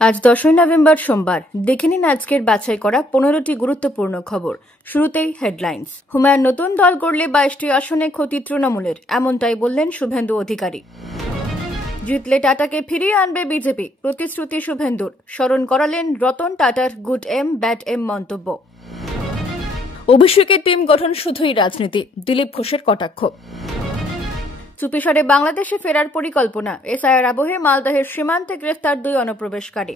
আজ 10ই নভেম্বর সোমবার। দেখে নিন আজকের বাছাই করা 15টি গুরুত্বপূর্ণ খবর। শুরুতেই হেডলাইন্স। হুমায়ুন নতুন দল গড়লে 22টি আসনে ক্ষতি তৃণমূলের, এমনটাই বললেন শুভেন্দু অধিকারী। জিতলে টাটাকে ফিরিয়ে আনবে বিজেপি, প্রতিশ্রুতি শুভেন্দুর। স্মরণ করালেন রতন টাটার গুড এম ব্যাড এম মন্তব্য। অভিষেকের টিম গঠন শুধুই রাজনীতি, দিলীপ ঘোষের কটাক্ষ। চুপিসারে বাংলাদেশে ফেরার পরিকল্পনা, এসআইআর আবহে মালদহের সীমান্তে গ্রেফতার 2 অনুপ্রবেশকারী।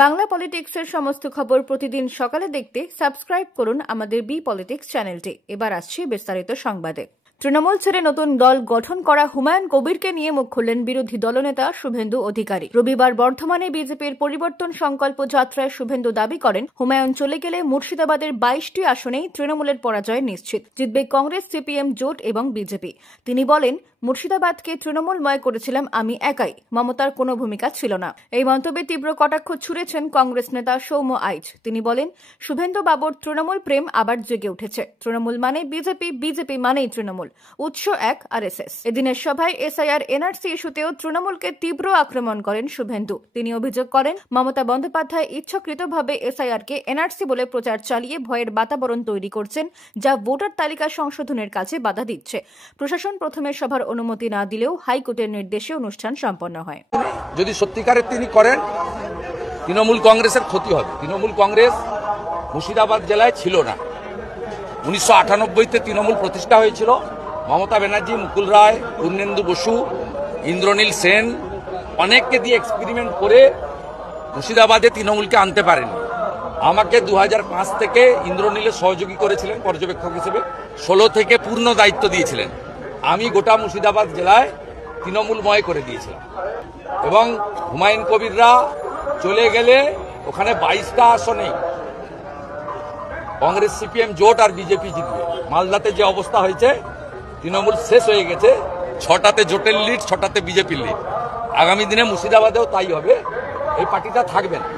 বাংলা পলিটিক্সের সমস্ত খবর প্রতিদিন সকালে দেখতে সাবস্ক্রাইব করুন আমাদের বি পলিটিক্স চ্যানেলটি। এবার আসছি বিস্তারিত সংবাদে। তৃণমূল ছেড়ে নতুন দল গঠন করা হুমায়ুন কবিরকে নিয়ে মুখ খুললেন বিরোধী দলনেতা শুভেন্দু অধিকারী। রবিবার বর্ধমানে বিজেপির পরিবর্তন সংকল্প যাত্রায় শুভেন্দু দাবি করেন, হুমায়ুন চলে গেলে মুর্শিদাবাদের 22টি আসনেই তৃণমূলের পরাজয় নিশ্চিত। জিতবে কংগ্রেস, সিপিএম জোট এবং বিজেপি। তিনি বলেন, মুর্শিদাবাদকে তৃণমূলময় করেছিলাম আমি একাই, মমতার কোনো ভূমিকা ছিল না। এই মন্তব্যে তীব্র কটাক্ষ ছুড়েছেন কংগ্রেস নেতা সৌম্য আইচ। তিনি বলেন, শুভেন্দু বাবুর তৃণমূল প্রেম আবার জেগে উঠেছে। তৃণমূল মানে বিজেপি, বিজেপি মানেই তৃণমূল। উৎস এক আরএসএস। এদিনের সভায় এসআইআর এনআরসি ইস্যুতেও তৃণমূলকে তীব্র আক্রমণ করেন শুভেন্দু। তিনি অভিযোগ করেন, মমতা বন্দ্যোপাধ্যায় ইচ্ছাকৃতভাবে এসআইআরকে এনআরসি বলে প্রচার চালিয়ে ভয়ের বাতাবরণ তৈরি করছেন, যা ভোটার তালিকা সংশোধনের কাজে বাধা দিচ্ছে। প্রশাসন প্রথমে সভার অনুমতি না দিলেও হাইকোর্টের নির্দেশে অনুষ্ঠান সম্পন্ন হয়। যদি সত্যিকারের তিনি করেন, তৃণমূল কংগ্রেসের ক্ষতি হবে। তৃণমূল কংগ্রেস মুর্শিদাবাদ জেলায় ছিল না। 1998-তে তৃণমূল প্রতিষ্ঠা হয়েছিল। মমতা ব্যানার্জি, মুকুল রায়, পূর্ণেন্দু বসু, ইন্দ্রনীল সেন অনেককে দিয়ে এক্সপেরিমেন্ট করে মুর্শিদাবাদে তৃণমূলকে আনতে পারেনি। আমাকে 2005 থেকে ইন্দ্রনীলের সহযোগী করেছিলেন পর্যবেক্ষক হিসেবে, 16 থেকে পূর্ণ দায়িত্ব দিয়েছিলেন। আমি গোটা মুর্শিদাবাদ জেলায় তৃণমূলময় করে দিয়েছিলাম এবং হুমায়ুন কবিররা চলে গেলে ওখানে 22টা আসনে কংগ্রেস, সিপিএম জোট আর বিজেপি জিতবে। মালদাতে যে অবস্থা হয়েছে, তৃণমূল শেষ হয়ে গেছে। 6টাতে জোটের লিড, 6টাতে বিজেপির লিড। আগামী দিনে মুর্শিদাবাদেও তাই হবে। এই পার্টিটা থাকবে না।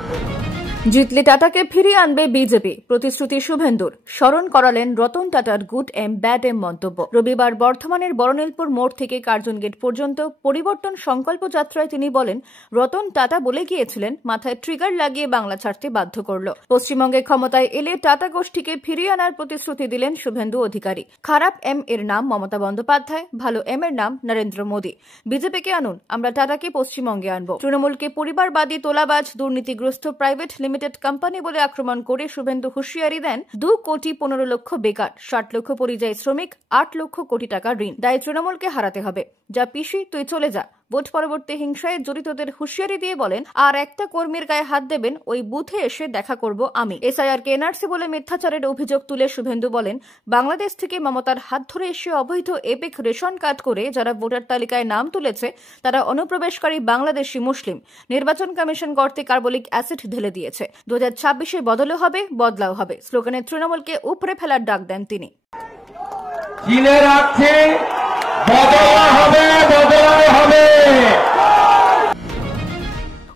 জিতলে টাটাকে ফিরিয়ে আনবে বিজেপি, প্রতিশ্রুতি শুভেন্দুর। স্মরণ করালেন রতন টাটার গুড এম ব্যাড এম মন্তব্য। রবিবার বর্ধমানের বড়নীলপুর মোড় থেকে কার্জন গেট পর্যন্ত পরিবর্তন সংকল্প যাত্রায় তিনি বলেন, রতন টাটা বলে গিয়েছিলেন, মাথায় ট্রিগার লাগিয়ে বাংলা ছাড়তে বাধ্য করল। পশ্চিমবঙ্গে ক্ষমতায় এলে টাটা গোষ্ঠীকে ফিরিয়ে আনার প্রতিশ্রুতি দিলেন শুভেন্দু অধিকারী। খারাপ এম এর নাম মমতা বন্দ্যোপাধ্যায়, ভালো এম এর নাম নরেন্দ্র মোদী। বিজেপিকে আনুন, আমরা টাটাকে পশ্চিমবঙ্গে আনব। তৃণমূলকে পরিবারবাদী, তোলাবাজ, দুর্নীতিগ্রস্ত প্রাইভেট লিমিটেড কোম্পানি বলে আক্রমণ করে শুভেন্দু হুঁশিয়ারি দেন, 2 কোটি 15 লক্ষ বেকার, 60 লক্ষ পরিযায়ী শ্রমিক, 8 লক্ষ কোটি টাকা ঋণ। দায় তৃণমূলকে হারাতে হবে। যা পিসি, তুই চলে যা। ভোট পরবর্তী হিংসায় জড়িতদের হুঁশিয়ারি দিয়ে বলেন, আর একটা কর্মীর গায়ে হাত দেবেন, ওই বুথে এসে দেখা করব আমি। এসআইআরকে এনআরসি বলে মিথ্যাচারের অভিযোগ তুলে শুভেন্দু বলেন, বাংলাদেশ থেকে মমতার হাত ধরে এসে অবৈধ এপিক রেশন কার্ড করে যারা ভোটার তালিকায় নাম তুলেছে, তারা অনুপ্রবেশকারী বাংলাদেশি মুসলিম। নির্বাচন কমিশন গর্তে কার্বলিক অ্যাসিড ঢেলে দিয়েছে। 2026-এ বদলও হবে, বদলাও হবে স্লোগানে তৃণমূলকে উপড়ে ফেলার ডাক দেন তিনি।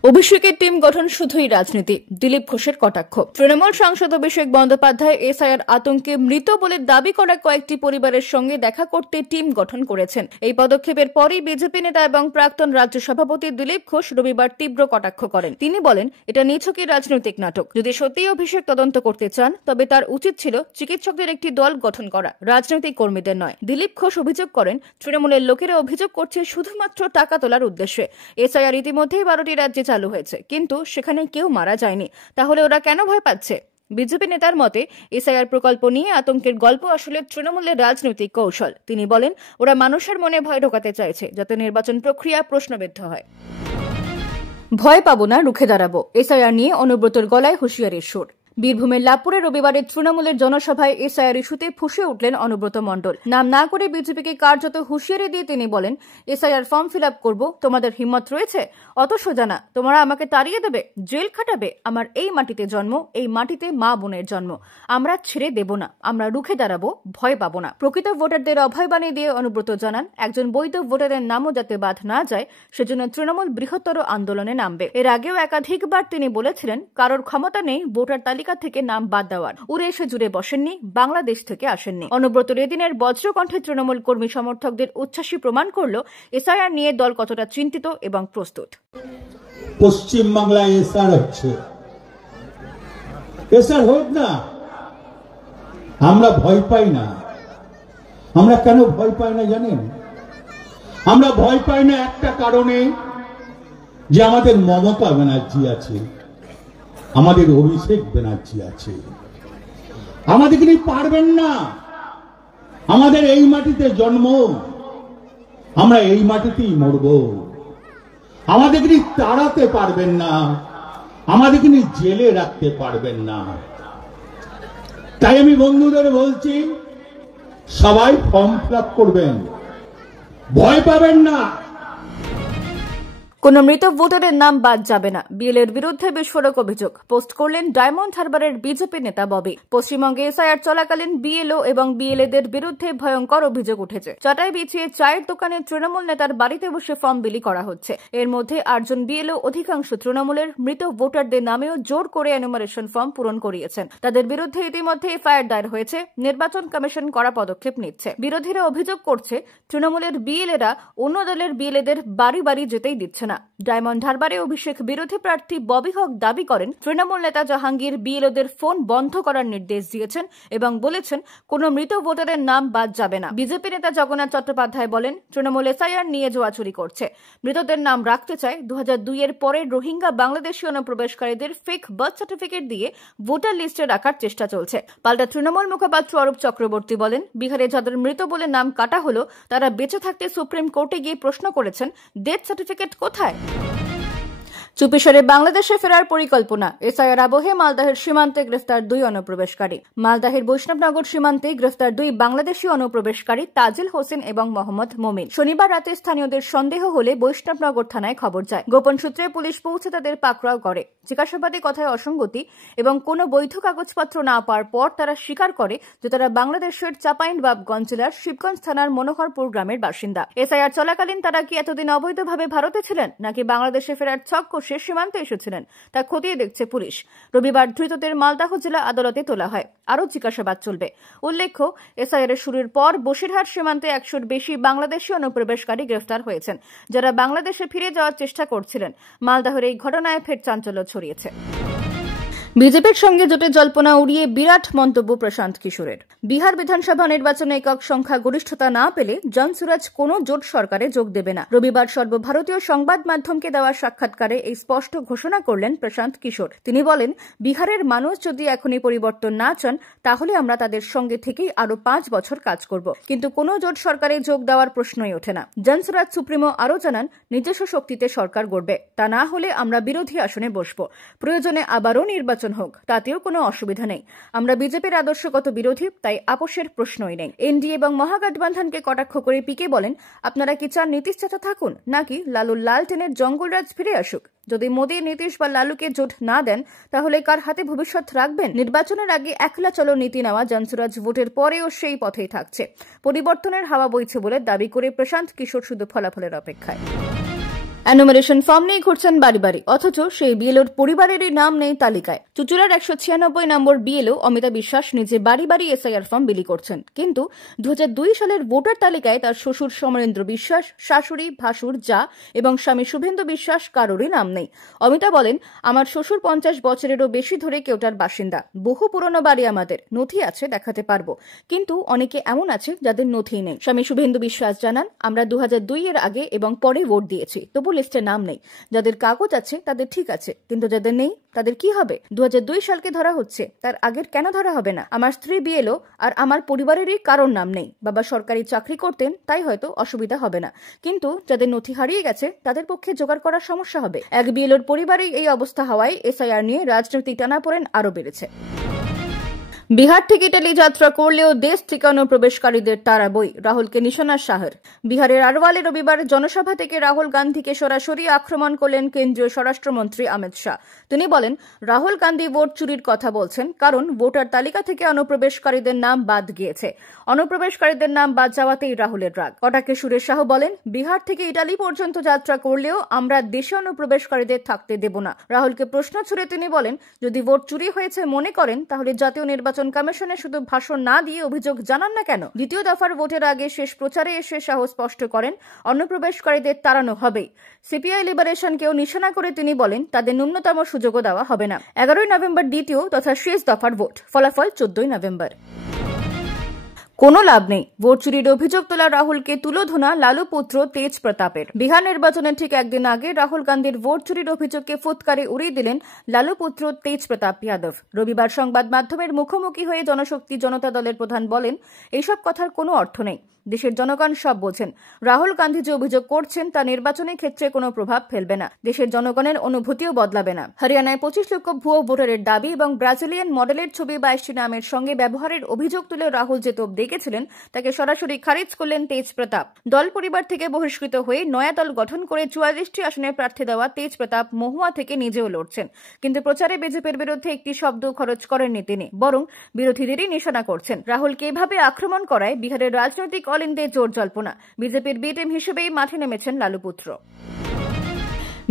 অভিষেকের টিম গঠন শুধুই রাজনীতি, দিলীপ ঘোষের কটাক্ষ। তৃণমূল সাংসদ অভিষেক বন্দ্যোপাধ্যায় এসআইআর আতঙ্কে মৃত বলে দাবি করা কয়েকটি পরিবারের সঙ্গে দেখা করতে টিম গঠন করেছেন। এই পদক্ষেপের পরই বিজেপি নেতা এবং প্রাক্তন রাজ্য সভাপতি দিলীপ ঘোষ রবিবার তীব্র কটাক্ষ করেন। তিনি বলেন, এটা নিছকই রাজনৈতিক নাটক। যদি সত্যিই অভিষেক তদন্ত করতে চান, তবে তার উচিত ছিল চিকিৎসকদের একটি দল গঠন করা, রাজনৈতিক কর্মীদের নয়। দিলীপ ঘোষ অভিযোগ করেন, তৃণমূলের লোকেরা অভিযোগ করছে শুধুমাত্র টাকা তোলার উদ্দেশ্যে। এসআইআর ইতিমধ্যেই 12টি রাজ্যে চালু হয়েছে, কিন্তু সেখানে কেউ মারা যায়নি। তাহলে ওরা কেন ভয় পাচ্ছে? বিজেপি নেতার মতে, এসআইআর প্রকল্প নিয়ে আতঙ্কের গল্প আসলে তৃণমূলের রাজনৈতিক কৌশল। তিনি বলেন, ওরা মানুষের মনে ভয় ঢোকাতে চাইছে, যাতে নির্বাচন প্রক্রিয়া প্রশ্নবিদ্ধ হয়। ভয় পাবো না, রুখে দাঁড়াবো, এসআইআর নিয়ে অনুব্রতর গলায় হুঁশিয়ারির সুর। বীরভূমের লাভপুরে রবিবারে তৃণমূলের জনসভায় এসআইআর ইস্যুতে ফুঁসে উঠলেন অনুব্রত মণ্ডল। নাম না করে বিজেপিকে কার্যত হুঁশিয়ারি দিয়ে তিনি বলেন, এসআইআর ফর্ম ফিল আপ করবো, তোমাদের হিম্মত রয়েছে? অত সোজা না, তোমরা আমাকে তাড়িয়ে দেবে, জেল খাটাবে। আমার এই মাটিতে জন্ম, এই মাটিতে মা বোনের জন্ম। আমরা ছেড়ে দেব না, আমরা রুখে দাঁড়াবো, ভয় পাবো না। প্রকৃত ভোটারদের অভয় বানিয়ে দিয়ে অনুব্রত জানান, একজন বৈধ ভোটারের নামও যাতে বাদ না যায়, সেজন্য তৃণমূল বৃহত্তর আন্দোলনে নামবে। এর আগেও একাধিকবার তিনি বলেছিলেন, কারোর ক্ষমতা নেই ভোটার তালিকা থেকে নাম বাদ দেওয়ার। উড়ে এসে জুড়ে বসেননি, বাংলাদেশ থেকে আসেননি। অনুব্রতর এদিনের বজ্রকণ্ঠে তৃণমূল কর্মী সমর্থকদের উচ্ছ্বাসী প্রমাণ করল এসআইআর নিয়ে দল কতটা চিন্তিত এবং প্রস্তুত। পশ্চিম বাংলায় এসআর হচ্ছে, এসআর হোক না, আমরা ভয় পাই না। আমরা কেন ভয় পাই না জানেন? আমরা ভয় পাই না একটা কারণে, যে আমাদের মমতা ব্যানার্জি আছে, আমাদের অভিষেক ব্যানার্জি আছে। আমাদের তিনি পারবেন না। আমাদের এই মাটিতে জন্ম, আমরা এই মাটিতেই মরব। আমাদের তিনি তাড়াতে পারবেন না, আমাদের তিনি জেলে রাখতে পারবেন না। তাই আমি বন্ধুদের বলছি, সবাই ফর্ম ফিল আপ করবেন, ভয় পাবেন না। কোন মৃত ভোটারের নাম বাদ যাবে না, বিএলএর বিরুদ্ধে বিস্ফোরক অভিযোগ পোস্ট করলেন ডায়মন্ড হারবারের বিজেপি নেতা ববি। পশ্চিমবঙ্গে এসআইআর চলাকালীন বিএলও এবং বিএলএদের বিরুদ্ধে ভয়ঙ্কর অভিযোগ উঠেছে। চটাই বিছিয়ে চায়ের দোকানে তৃণমূল নেতার বাড়িতে বসে ফর্ম বিলি করা হচ্ছে। এর মধ্যে 8 জন বিএলও অধিকাংশ তৃণমূলের মৃত ভোটারদের নামেও জোর করে এনুমারেশন ফর্ম পূরণ করিয়েছেন। তাদের বিরুদ্ধে ইতিমধ্যে এফআইআর দায়ের হয়েছে। নির্বাচন কমিশন কড়া পদক্ষেপ নিচ্ছে। বিরোধীরা অভিযোগ করছে, তৃণমূলের বিএলএরা অন্য দলের বিএলএদের বাড়ি বাড়ি যেতেই দিচ্ছে না। ডায়মন্ড হারবারে অভিষেক বিরোধী প্রার্থী ববি হক দাবি করেন, তৃণমূল নেতা জাহাঙ্গীর বিএলওদের ফোন বন্ধ করার নির্দেশ দিয়েছেন এবং বলেছেন কোন মৃত ভোটারের নাম বাদ যাবে না। বিজেপি নেতা জগন্নাথ চট্টোপাধ্যায় বলেন, তৃণমূল এসআইআর নিয়ে জোয়াচুরি করছে, মৃতদের নাম রাখতে চায়। 2002 এর পরে রোহিঙ্গা বাংলাদেশি অনুপ্রবেশকারীদের ফেক বার্থ সার্টিফিকেট দিয়ে ভোটার লিস্টে রাখার চেষ্টা চলছে। পাল্টা তৃণমূল মুখপাত্র অরূপ চক্রবর্তী বলেন, বিহারে যাদের মৃত বলে নাম কাটা হলো, তারা বেঁচে থাকতে সুপ্রিম কোর্টে গিয়ে প্রশ্ন করেছেন, ডেথ সার্টিফিকেট কোথায়? চুপিসারে বাংলাদেশে ফেরার পরিকল্পনা। এসআইআর আবহে মালদাহের সীমান্তে গ্রেফতার 2 অনুপ্রবেশকারী। মালদাহের বৈষ্ণবনগর সীমান্তে গ্রেফতার 2 বাংলাদেশি অনুপ্রবেশকারী তাজিল হোসেন এবং মোহাম্মদ মোমিন। শনিবার রাতে স্থানীয়দের সন্দেহ হলে বৈষ্ণবনগর থানায় খবর যায়। গোপন সূত্রে পুলিশ পৌঁছে তাদের পাকড়াও করে। জিজ্ঞাসাবাদে কথায় অসঙ্গতি এবং কোনো বৈধ কাগজপত্র না পাওয়ার পর তারা স্বীকার করে যে তারা বাংলাদেশের চাঁপাইনবাবগঞ্জ জেলার শিবগঞ্জ থানার মনোহরপুর গ্রামের বাসিন্দা। এসআইআর চলাকালীন তারা কি এতদিন অবৈধভাবে ভারতে ছিলেন নাকি বাংলাদেশে ফেরার ছক কষে সীমান্তে এসেছিলেন তা খতিয়ে দেখছে পুলিশ। রবিবার ধৃতদের মালদাহ জেলা আদালতে তোলা হয়। আরও জিজ্ঞাসাবাদ চলবে। উল্লেখ্য, এসআইআর শুরুর পর বসিরহাট সীমান্তে 100-র বেশি বাংলাদেশি অনুপ্রবেশকারী গ্রেফতার হয়েছেন, যারা বাংলাদেশে ফিরে যাওয়ার চেষ্টা করছিলেন। মালদাহের এই ঘটনায় ফের চাঞ্চল্য ছড়িয়েছে। বিজেপির সঙ্গে জোটে জল্পনা উড়িয়ে বিরাট মন্তব্য প্রশান্ত কিশোরের। বিহার বিধানসভা নির্বাচনে একক সংখ্যা গরিষ্ঠতা না পেলে জনসুরাজ কোন জোট সরকারে যোগ দেবে না। রবিবার সর্বভারতীয় সংবাদ মাধ্যমকে দেওয়া সাক্ষাৎকারে এই স্পষ্ট ঘোষণা করলেন প্রশান্ত কিশোর। তিনি বলেন, বিহারের মানুষ যদি এখনই পরিবর্তন না চান, তাহলে আমরা তাদের সঙ্গে থেকেই আরো 5 বছর কাজ করব, কিন্তু কোন জোট সরকারে যোগ দেওয়ার প্রশ্নই ওঠে না। জনসুরাজ সুপ্রিমো আরও জানান, নিজস্ব শক্তিতে সরকার গড়বে, তা না হলে আমরা বিরোধী আসনে বসব। প্রয়োজনে আবারও নির্বাচন হোক, তাতেও কোনো অসুবিধা নেই। আমরা বিজেপির আদর্শগত বিরোধী, তাই আপোষের প্রশ্নই নেই। এনডিএ এবং মহাগঠবন্ধনকে কটাক্ষ করে পিকে বলেন, আপনারা কি চান নীতিশ চাচা থাকুন নাকি লালুর লালটেনের জঙ্গলরাজ ফিরে আসুক? যদি মোদী, নীতিশ বা লালুকে জোট না দেন, তাহলে কার হাতে ভবিষ্যৎ রাখবেন? নির্বাচনের আগে একলা চলো নীতি নেওয়া জনসুরাজ ভোটের পরেও সেই পথেই থাকছে। পরিবর্তনের হাওয়া বইছে বলে দাবি করে প্রশান্ত কিশোর শুধু ফলাফলের অপেক্ষায়। এনুমারেশন ফর্ম নিয়ে ঘুরছেন বাড়ি বাড়ি, অথচ সেই বিএলওর পরিবারেরই নাম নেই তালিকায়। চুচুড়ার 196 নম্বর বিএলও অমিতা বিশ্বাস নিজে বাড়ি বাড়ি এসআইআর ফর্ম বিলি করছেন, কিন্তু 2002 সালের ভোটার তালিকায় তার শ্বশুর সমরেন্দ্র বিশ্বাস, শাশুড়ি, ভাসুর, জা এবং স্বামী শুভেন্দু বিশ্বাস কারোরই নাম নেই। অমিতা বলেন, আমার শ্বশুর 50 বছরেরও বেশি ধরে কেওটার বাসিন্দা। বহু পুরনো বাড়ি আমাদের, নথি আছে, দেখাতে পারবো, কিন্তু অনেকে এমন আছে যাদের নথি নেই। স্বামী শুভেন্দু বিশ্বাস জানান, আমরা 2002 এর আগে এবং পরে ভোট দিয়েছি, তবু লিস্টে নাম নেই। যাদের কাগজ আছে তাদের ঠিক আছে, কিন্তু যাদের নেই তাদের কি হবে? 2002 সালকে ধরা হচ্ছে, তার আগের কেন ধরা হবে না? আমার স্ত্রী বিএলও আর আমার পরিবারেরই কারোর নাম নেই। বাবা সরকারি চাকরি করতেন, তাই হয়তো অসুবিধা হবে না, কিন্তু যাদের নথি হারিয়ে গেছে তাদের পক্ষে জোগাড় করার সমস্যা হবে। এক বিএলওর পরিবারেই এই অবস্থা হওয়ায় এসআইআর নিয়ে রাজনৈতিক টানাপোড়েন আরও বেড়েছে। বিহার থেকে ইটালি যাত্রা করলেও দেশ থেকে অনুপ্রবেশকারীদের তাড়া বই, রাহুলকে নিশানা শাহের। বিহারের আরওয়ালে রবিবার জনসভা থেকে রাহুল গান্ধীকে সরাসরি আক্রমণ করলেন কেন্দ্রীয় স্বরাষ্ট্রমন্ত্রী অমিত শাহ। তিনি বলেন, রাহুল গান্ধী ভোট চুরির কথা বলছেন, কারণ ভোটার তালিকা থেকে অনুপ্রবেশকারীদের নাম বাদ গিয়েছে। অনুপ্রবেশকারীদের নাম বাদ যাওয়াতেই রাহুলের রাগ। কটাকে সুরেশ শাহ বলেন, বিহার থেকে ইটালি পর্যন্ত যাত্রা করলেও আমরা দেশে অনুপ্রবেশকারীদের থাকতে দেব না। রাহুলকে প্রশ্ন ছুড়ে তিনি বলেন, যদি ভোট চুরি হয়েছে মনে করেন, তাহলে জাতীয় নির্বাচন নির্বাচন কমিশনে শুধু ভাষণ না দিয়ে অভিযোগ জানান না কেন? দ্বিতীয় দফার ভোটের আগে শেষ প্রচারে এসে শাহ স্পষ্ট করেন অনুপ্রবেশকারীদের তাড়ানো হবেই। সিপিআই লিবারেশনকেও নিশানা করে তিনি বলেন তাদের ন্যূনতম সুযোগও দেওয়া হবে না। 11 নভেম্বর দ্বিতীয় তথা শেষ দফার ভোট, ফলাফল 14 নভেম্বর। কোনো লাভ নেই, ভোট চুরির অভিযোগ তোলা রাহুলকে তুলোধনা লালু পুত্র তেজ প্রতাপের। বিহার নির্বাচনের ঠিক একদিন আগে রাহুল গান্ধীর ভোট চুরির অভিযোগকে ফুৎকারে উড়িয়ে দিলেন লালু পুত্র তেজ প্রতাপ যাদব। রবিবার সংবাদ মাধ্যমের মুখোমুখি হয়ে জনশক্তি জনতা দলের প্রধান বলেন, এইসব কথার কোনো অর্থ নেই। দেশের জনগণ সব বোঝেন। রাহুল গান্ধী যে অভিযোগ করছেন তা নির্বাচনের ক্ষেত্রে কোনো প্রভাব ফেলবে না, দেশের জনগণের অনুভূতিও বদলাবে না। হরিয়ানায় 25 লক্ষ ভুয়ো ভোটারের দাবি এবং ব্রাজিলিয়ান মডেলের ছবি 22টি নামের সঙ্গে ব্যবহারের অভিযোগ তুলে রাহুল যে তোপ দেখেছিলেন তাকে সরাসরি খারিজ করলেন তেজ প্রতাপ। দল পরিবার থেকে বহিষ্কৃত হয়ে নয়া দল গঠন করে 44টি আসনে প্রার্থী দেওয়া তেজ প্রতাপ মহুয়া থেকে নিজেও লড়ছেন, কিন্তু প্রচারে বিজেপির বিরুদ্ধে একটি শব্দ খরচ করেননি তিনি, বরং বিরোধীদেরই নিশানা করছেন। রাহুলকে এভাবে আক্রমণ করায় বিহারের রাজনৈতিক অলিন্দে জোর জল্পনা। বিজেপির বি টিম হিসেবেই মাঠে নেমেছেন লালু পুত্র।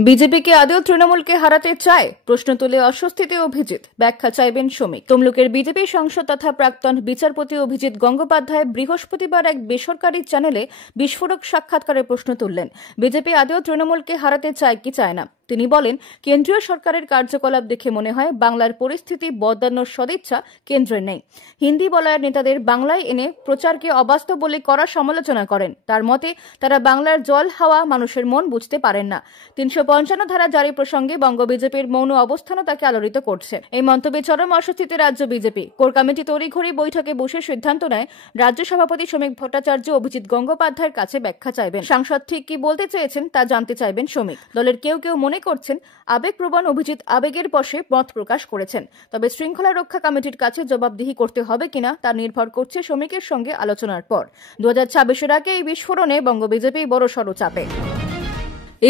বিজেপিকে আদৌ তৃণমূলকে হারাতে চায়? প্রশ্ন তুলে অস্বস্তিতে অভিজিৎ, ব্যাখ্যা চাইবেন শ্রমিক। তমলুকের বিজেপি সাংসদ তথা প্রাক্তন বিচারপতি অভিজিৎ গঙ্গোপাধ্যায় বৃহস্পতিবার এক বেসরকারি চ্যানেলে বিস্ফোরক সাক্ষাৎকারে প্রশ্ন তুললেন, বিজেপি আদৌ তৃণমূলকে হারাতে চায় কি চায় না। তিনি বলেন, কেন্দ্রীয় সরকারের কার্যকলাপ দেখে মনে হয় বাংলার পরিস্থিতি বদলানোর সদিচ্ছা কেন্দ্রে নেই। হিন্দি বলয়ের নেতাদের বাংলায় এনে প্রচারকে অবাস্তব বলে কড়া সমালোচনা করেন। তার মতে তারা বাংলার জল হাওয়া মানুষের মন বুঝতে পারেন না। 355 ধারা জারি প্রসঙ্গে বঙ্গ বিজেপির মৌন অবস্থানও তাকে আলোড়িত করছে। এই মন্তব্যে চরম অস্বস্তিতে রাজ্য বিজেপি। কোর কমিটি তড়িঘড়ি বৈঠকে বসে সিদ্ধান্ত নেয় রাজ্য সভাপতি শ্রমিক ভট্টাচার্য অভিজিৎ গঙ্গোপাধ্যায়ের কাছে ব্যাখ্যা চাইবেন। সাংসদ ঠিক কি বলতে চেয়েছেন তা জানতে চাইবেন শ্রমিক। দলের কেউ কেউ মনে করছেন আবেগপ্রবণ অভিজিৎ আবেগের বশে মত প্রকাশ করেছেন, তবে শৃঙ্খলা রক্ষা কমিটির কাছে জবাবদিহি করতে হবে কিনা তা নির্ভর করছে শ্রমিকের সঙ্গে আলোচনার পর। 2026-এর আগে এই বিস্ফোরণে বঙ্গ বিজেপি বড়সড় চাপে।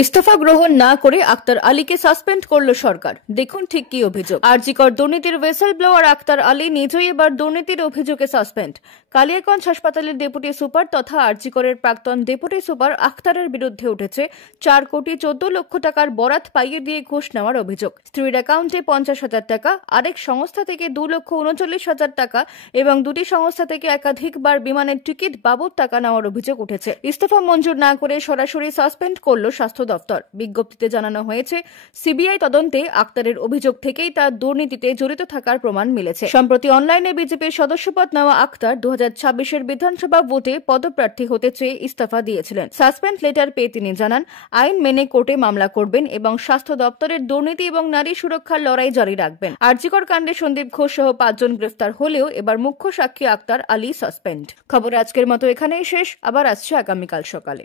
ইস্তফা গ্রহণ না করে আক্তার আলীকে সাসপেন্ড করল সরকার। দেখুন ঠিক কি অভিযোগ। আরজিকর দুর্নীতির ওয়েসেল ব্লোয়ার আক্তার আলী নিজেই এবার দুর্নীতির অভিযোগে সাসপেন্ড। কালিয়াগঞ্জ হাসপাতালের ডেপুটি সুপার তথা আরজিকরের প্রাক্তন ডেপুটি সুপার আক্তারের বিরুদ্ধে উঠেছে 4 কোটি 14 লক্ষ টাকার বরাত পাইয়ে দিয়ে ঘুষ নেওয়ার অভিযোগ। স্ত্রীর অ্যাকাউন্টে 50,000 টাকা, আরেক সংস্থা থেকে 2,39,000 টাকা এবং দুটি সংস্থা থেকে একাধিকবার বিমানের টিকিট বাবদ টাকা নেওয়ার অভিযোগ উঠেছে। ইস্তফা মঞ্জুর না করে সরাসরি সাসপেন্ড করল স্বাস্থ্য দপ্তর। বিজ্ঞপ্তিতে জানানো হয়েছে, সিবিআই তদন্তে আক্তারের অভিযোগ থেকেই তার দুর্নীতিতে জড়িত থাকার প্রমাণ মিলেছে। সম্প্রতি অনলাইনে বিজেপির সদস্যপদ নেওয়া আক্তার 2026-এর বিধানসভা ভোটে পদপ্রার্থী হতে চেয়ে ইস্তফা দিয়েছিলেন। সাসপেন্ড লেটার পেয়ে তিনি জানান, আইন মেনে কোর্টে মামলা করবেন এবং স্বাস্থ্য দপ্তরের দুর্নীতি এবং নারী সুরক্ষার লড়াই জারি রাখবেন। আরজিকর কাণ্ডে সন্দীপ ঘোষ সহ 5 জন গ্রেফতার হলেও এবার মুখ্য সাক্ষী আক্তার আলী সাসপেন্ড। খবর আজকের মতো এখানেই শেষ, আবার আসছে আগামীকাল সকালে।